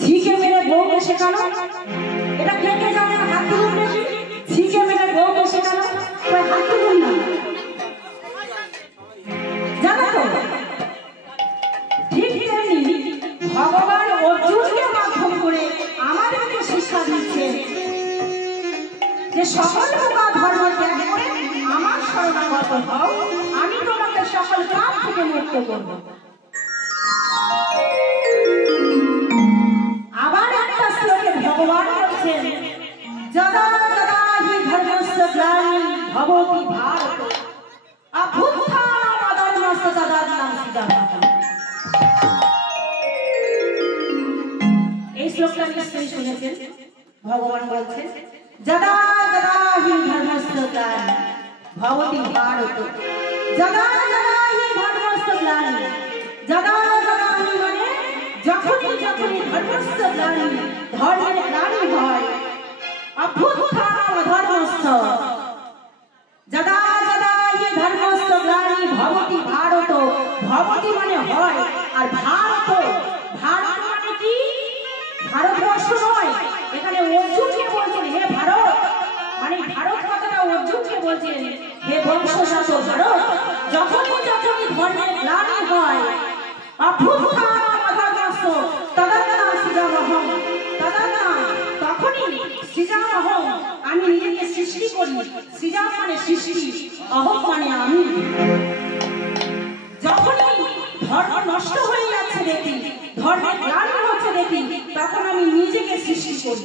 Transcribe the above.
ঝিকে মেরে বউকে শেখানো, এটা কে কে জানে? হাত তুলুন দেখি। ঝিকে মেরে বউকে শেখানো, ওই হাত তুলুন না, জানো তো? ঠিক তেমনি ভগবান অর্জুনকে মাধ্যম করে আমাদেরকে শিক্ষা দিচ্ছে যে সকল প্রকার ধর্ম ত্যাগ করে আমার শরণাগত হও, আমি তোমাকে সকল পাপ থেকে মুক্ত করব। আবার একটা শ্লোকে ভগবান বলছেন, যদা যদা হি ধর্মস্য গ্লানি ভবতি ভারত অভ্যুত্থানম অধর্মস্য তদাত্মং সৃজনম। এই শ্লোকটা নিশ্চয়ই শুনেছেন। ভগবান বলছেন, যদা যদা হি ধর্মস্য গ্লানি ভবতি ভারত, যদা যদা হি ধর্মস্য গ্লানি, যদা যদা হি মানে যখনই যখনই ধর্মস্য গ্লানি, ধর্মের গ্লানি হয়, অভ্যুত্থানম অধর্মস্য, যদা যদা হি ধর্মস্য গ্লানি ভবতি ভারত, ভবতি মানে হয়, আর ভারত, ভারত মানে কি? ভারতবর্ষ নয়, এখানে অর্জুনকে বলছেন হে ভারত, মানে ভারত কথাটা অর্জুনকে বলছেন হে বংশজাত ভারত, যখনই যখনই ধর্মের গ্লানি হয়, অভ্যুত্থানম অধর্মস্য তদাত্মং সৃজামহং, তদাত্মং তখনই সৃজামহং আমি নিজেকে সৃষ্টি করি। সৃজা মানে সৃষ্টি, অহং মানে আমি। যখনই ধর্ম নষ্ট হয়ে যাচ্ছে দেখি, ধর্মের গ্লানি হচ্ছে দেখি, তখন আমি নিজেকে সৃষ্টি করি।